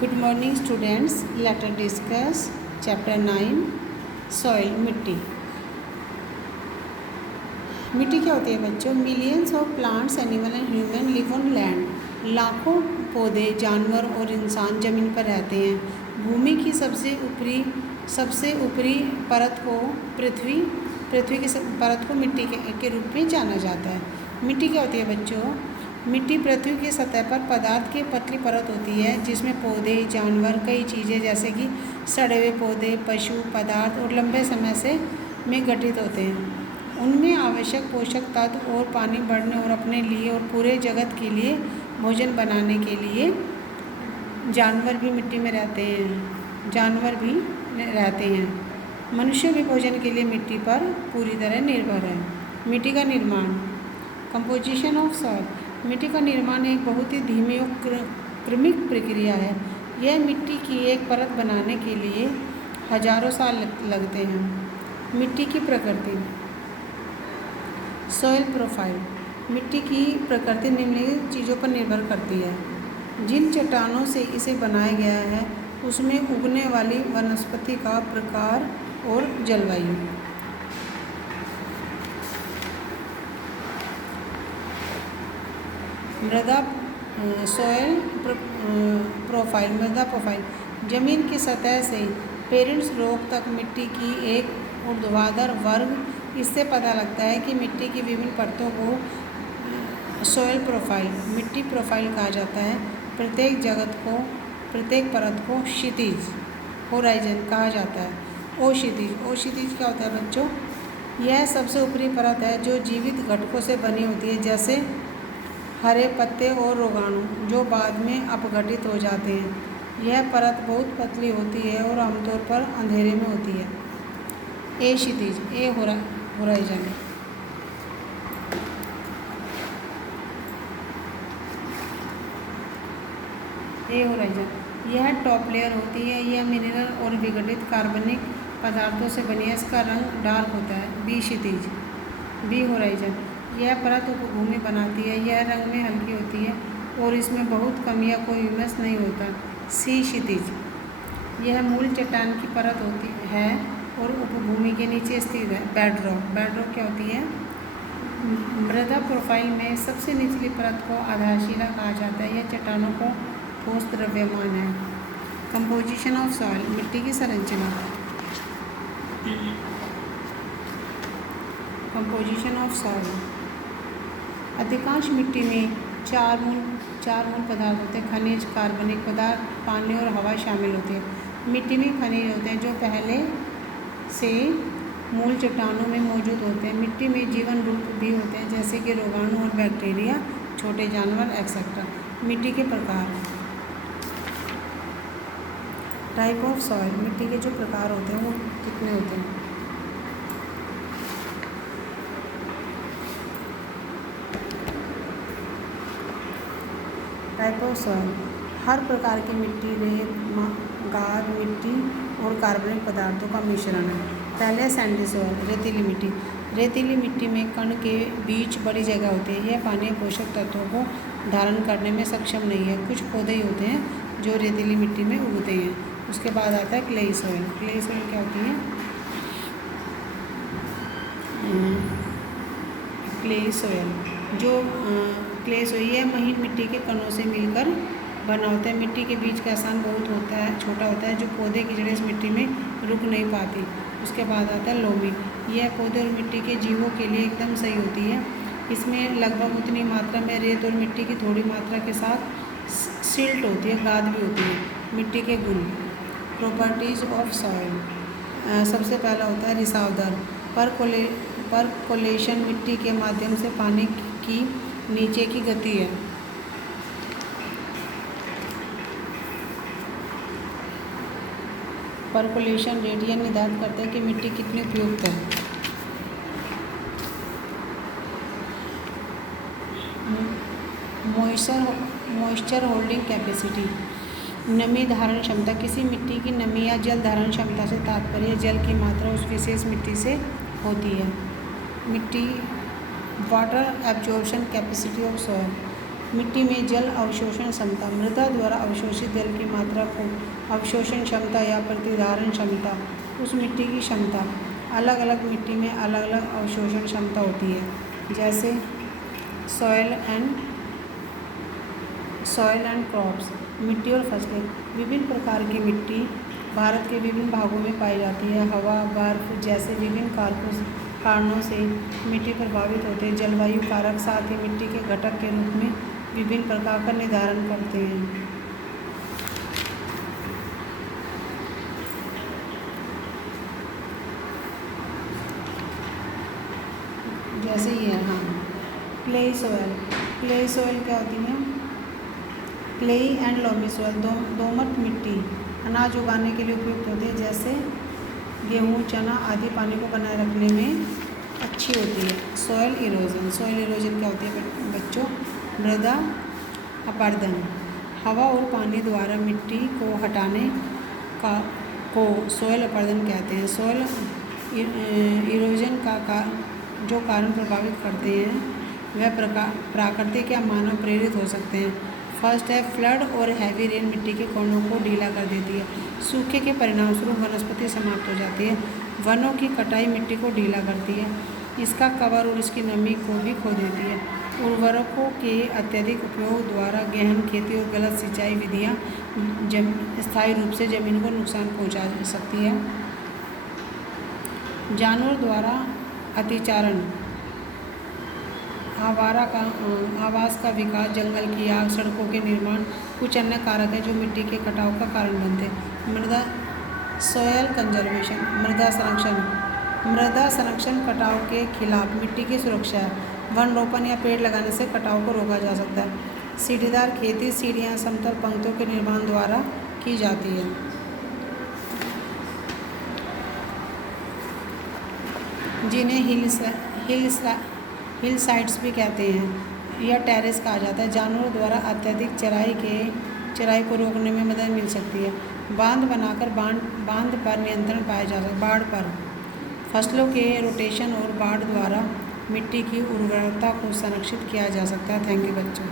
Good morning students, let us discuss chapter 9 soil. मिट्टी। मिट्टी क्या होती है बच्चों? Millions of plants, animal and human live on land. लाखों पौधे, जानवर और इंसान ज़मीन पर रहते हैं। भूमि की सबसे ऊपरी परत को पृथ्वी की परत को मिट्टी के रूप में जाना जाता है। मिट्टी क्या होती है बच्चों? मिट्टी पृथ्वी की सतह पर पदार्थ की पतली परत होती है जिसमें पौधे, जानवर, कई चीज़ें जैसे कि सड़े हुए पौधे, पशु पदार्थ और लंबे समय से में गठित होते हैं। उनमें आवश्यक पोषक तत्व और पानी बढ़ने और अपने लिए और पूरे जगत के लिए भोजन बनाने के लिए जानवर भी मिट्टी में रहते हैं। मनुष्य भी भोजन के लिए मिट्टी पर पूरी तरह निर्भर है। मिट्टी का निर्माण। Composition of soil. मिट्टी का निर्माण एक बहुत ही धीमी और क्रमिक प्रक्रिया है। यह मिट्टी की एक परत बनाने के लिए हजारों साल लगते हैं। मिट्टी की प्रकृति। Soil profile. मिट्टी की प्रकृति निम्नलिखित चीज़ों पर निर्भर करती है। जिन चट्टानों से इसे बनाया गया है उसमें उगने वाली वनस्पति का प्रकार और जलवायु। मृदा प्रोफाइल। जमीन की सतह से पेरेंट्स रॉक तक मिट्टी की एक ऊर्ध्वाधर वर्ग। इससे पता लगता है कि मिट्टी की विभिन्न परतों को सॉइल प्रोफाइल, मिट्टी प्रोफाइल कहा जाता है। प्रत्येक परत को क्षितिज, होराइजन कहा जाता है। क्षितिज क्या होता है बच्चों? यह सबसे ऊपरी परत है जो जीवित घटकों से बनी होती है, जैसे हरे पत्ते और रोगाणु, जो बाद में अपघटित हो जाते हैं। यह परत बहुत पतली होती है और आमतौर पर अंधेरे में होती है। क्षितिज, होराइजन। होराइजन यह टॉप लेयर होती है। यह मिनरल और विघटित कार्बनिक पदार्थों से बनी है। इसका रंग डार्क होता है। क्षितिज। होराइजन यह परत उपभूमि बनाती है। यह रंग में हल्की होती है और इसमें बहुत कम या कोई ह्यूमस नहीं होता। क्षितिज यह मूल चट्टान की परत होती है और उपभूमि के नीचे स्थित है। बेडरॉक क्या होती है? मृदा प्रोफाइल में सबसे निचली परत को आधारशिला कहा जाता है। यह चट्टानों को ठोस द्रव्यमान है। कंपोजिशन ऑफ सॉइल, मिट्टी की संरचना। Composition of soil. अधिकांश मिट्टी में चार मूल पदार्थ होते हैं। खनिज, कार्बनिक पदार्थ, पानी और हवा शामिल होते हैं। मिट्टी में खनिज होते हैं जो पहले से मूल चट्टानों में मौजूद होते हैं। मिट्टी में जीवन रूप भी होते हैं, जैसे कि रोगाणु और बैक्टीरिया, छोटे जानवर, एक्सेट्रा। मिट्टी के प्रकार। Type of soil. मिट्टी के जो प्रकार होते हैं वो कितने होते हैं? Type of soil. हर प्रकार की मिट्टी रेत, गाद मिट्टी और कार्बनिक पदार्थों का मिश्रण है। पहले सैंडी सॉइल, रेतीली मिट्टी। रेतीली मिट्टी में कण के बीच बड़ी जगह होती है। यह पानी पोषक तत्वों को धारण करने में सक्षम नहीं है। कुछ पौधे ही होते हैं जो रेतीली मिट्टी में उगते हैं। उसके बाद आता है क्लेई सॉइल। क्लेई सॉइल क्या होती है? क्लेई सॉइल क्ले सॉइल यह महीन मिट्टी के कणों से मिलकर बना होता है। मिट्टी के बीच का स्थान बहुत छोटा होता है जो पौधे की जड़ें इस मिट्टी में रुक नहीं पाती। उसके बाद आता है लोमी। यह पौधे और मिट्टी के जीवों के लिए एकदम सही होती है। इसमें लगभग उतनी मात्रा में रेत और मिट्टी की थोड़ी मात्रा के साथ सिल्ट होती है, गाद भी होती है। मिट्टी के गुण। Properties of soil. सबसे पहला होता है रिसावदार। परकोलेशन मिट्टी के माध्यम से पानी की नीचे की गति है। परकोलेशन रेट यह निर्धारित करता है कि मिट्टी कितनी उपयुक्त है। मॉइस्चर होल्डिंग कैपेसिटी, नमी धारण क्षमता। किसी मिट्टी की नमी या जल धारण क्षमता से तात्पर्य जल की मात्रा उस विशेष मिट्टी से होती है। Water absorption capacity of soil. मिट्टी में जल अवशोषण क्षमता, मृदा द्वारा अवशोषित जल की मात्रा को अवशोषण क्षमता या प्रतिधारण क्षमता, उस मिट्टी की क्षमता। अलग अलग मिट्टी में अलग अलग अवशोषण क्षमता होती है, जैसे सॉयल एंड क्रॉप्स, मिट्टी और फसलें। विभिन्न प्रकार की मिट्टी भारत के विभिन्न भागों में पाई जाती है। हवा, बर्फ जैसे विभिन्न कारणों से मिट्टी प्रभावित होते हैं। जलवायु कारक साथ ही मिट्टी के घटक के रूप में विभिन्न प्रकार का निर्धारण करते हैं। जैसे ये क्लेई सॉयल क्या होती है? क्लेई एंड लोमी सॉयल, दोमट मिट्टी अनाज उगाने के लिए उपयुक्त होती है, जैसे गेहूँ, चना आदि पानी को बनाए रखने में अच्छी होती है। सॉयल इरोजन क्या होती है बच्चों? मृदा अपरदन, हवा और पानी द्वारा मिट्टी को हटाने को सॉयल अपरदन कहते हैं। सॉयल इरोजन का जो कारण प्रभावित करते हैं वह प्राकृतिक या मानव प्रेरित हो सकते हैं। फर्स्ट है फ्लड और हैवी रेन मिट्टी के कोनों को ढीला कर देती है। सूखे के परिणामस्वरूप वनस्पति समाप्त हो जाती है। वनों की कटाई मिट्टी को ढीला करती है, इसका कवर और इसकी नमी को भी खो देती है। उर्वरकों के अत्यधिक उपयोग द्वारा गहन खेती और गलत सिंचाई विधियाँ स्थायी रूप से जमीन को नुकसान पहुँचा सकती है। जानवर द्वारा अतिचारण, आवास का विकास, जंगल की आग, सड़कों के निर्माण कुछ अन्य कारक हैं जो मिट्टी के कटाव का कारण बनते हैं। मृदा सॉयल कंजर्वेशन, मृदा संरक्षण कटाव के खिलाफ मिट्टी की सुरक्षा है। वन रोपण या पेड़ लगाने से कटाव को रोका जा सकता है। सीढ़ीदार खेती, सीढ़ियाँ समतल पंक्तियों के निर्माण द्वारा की जाती है, जिन्हें हिल साइड्स भी कहते हैं या टेरेस कहा जाता है। जानवरों द्वारा अत्यधिक चराई को रोकने में मदद मिल सकती है। बांध बनाकर बांध पर नियंत्रण पाया जा सकता है। बाढ़ पर फसलों के रोटेशन और बाढ़ द्वारा मिट्टी की उर्वरता को संरक्षित किया जा सकता है। थैंक यू बच्चों।